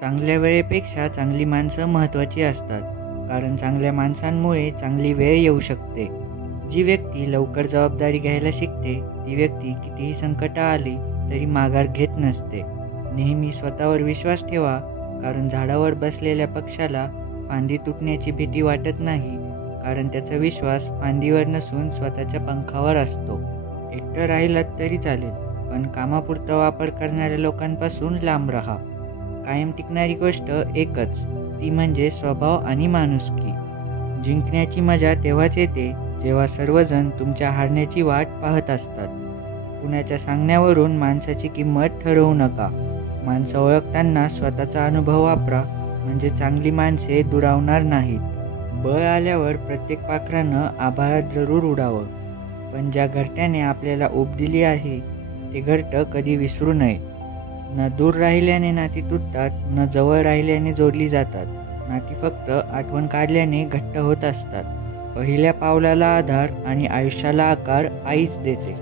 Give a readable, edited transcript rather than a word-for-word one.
चांगल्या वेळेपेक्षा चांगली माणसं महत्त्वाची असतात, कारण चांगल्या माणसांमुळे चांगली वेळ येऊ शकते. जी व्यक्ती लवकर जबाबदारी घ्यायला शिकते, ती व्यक्ती कितीही संकटं आली तरी माघार घेत नसते. नेहमी स्वतःवर विश्वास ठेवा, कारण झाडावर बसलेल्या पक्षाला फांदी तुटण्याची भीती वाटत नाही, कारण त्याचा विश्वास फांदीवर नसून स्वतःच्या पंखावर असतो. एकटं राहिलात तरी चालेल, पण कामापुरता वापर करणाऱ्या लोकांपासून लांब राहा. कायम टिकणारी गोष्ट एकच, ती म्हणजे स्वभाव आणि माणुसकी. जिंकण्याची मजा तेव्हाच येते जेव्हा सर्वजण तुमच्या हारण्याची वाट पाहत असतात. कुणाच्या सांगण्यावरून माणसाची किंमत ठरवू नका. माणसं ओळखताना स्वतःचा अनुभव वापरा, म्हणजे चांगली माणसे दुरावणार नाहीत. बळ आल्यावर प्रत्येक पाखरानं आभाळात जरूर उडावं, पण ज्या घरट्याने आपल्याला ऊब दिली आहे ते घरटं कधी विसरू नये. न दूर राहिल्याने नाती तुटतात, न जवळ राहिल्याने जोडली जातात. नाती फक्त आठवण काढल्याने घट्ट होत असतात. पहिल्या पावलाला आधार आणि आयुष्याला आकार आईच देते.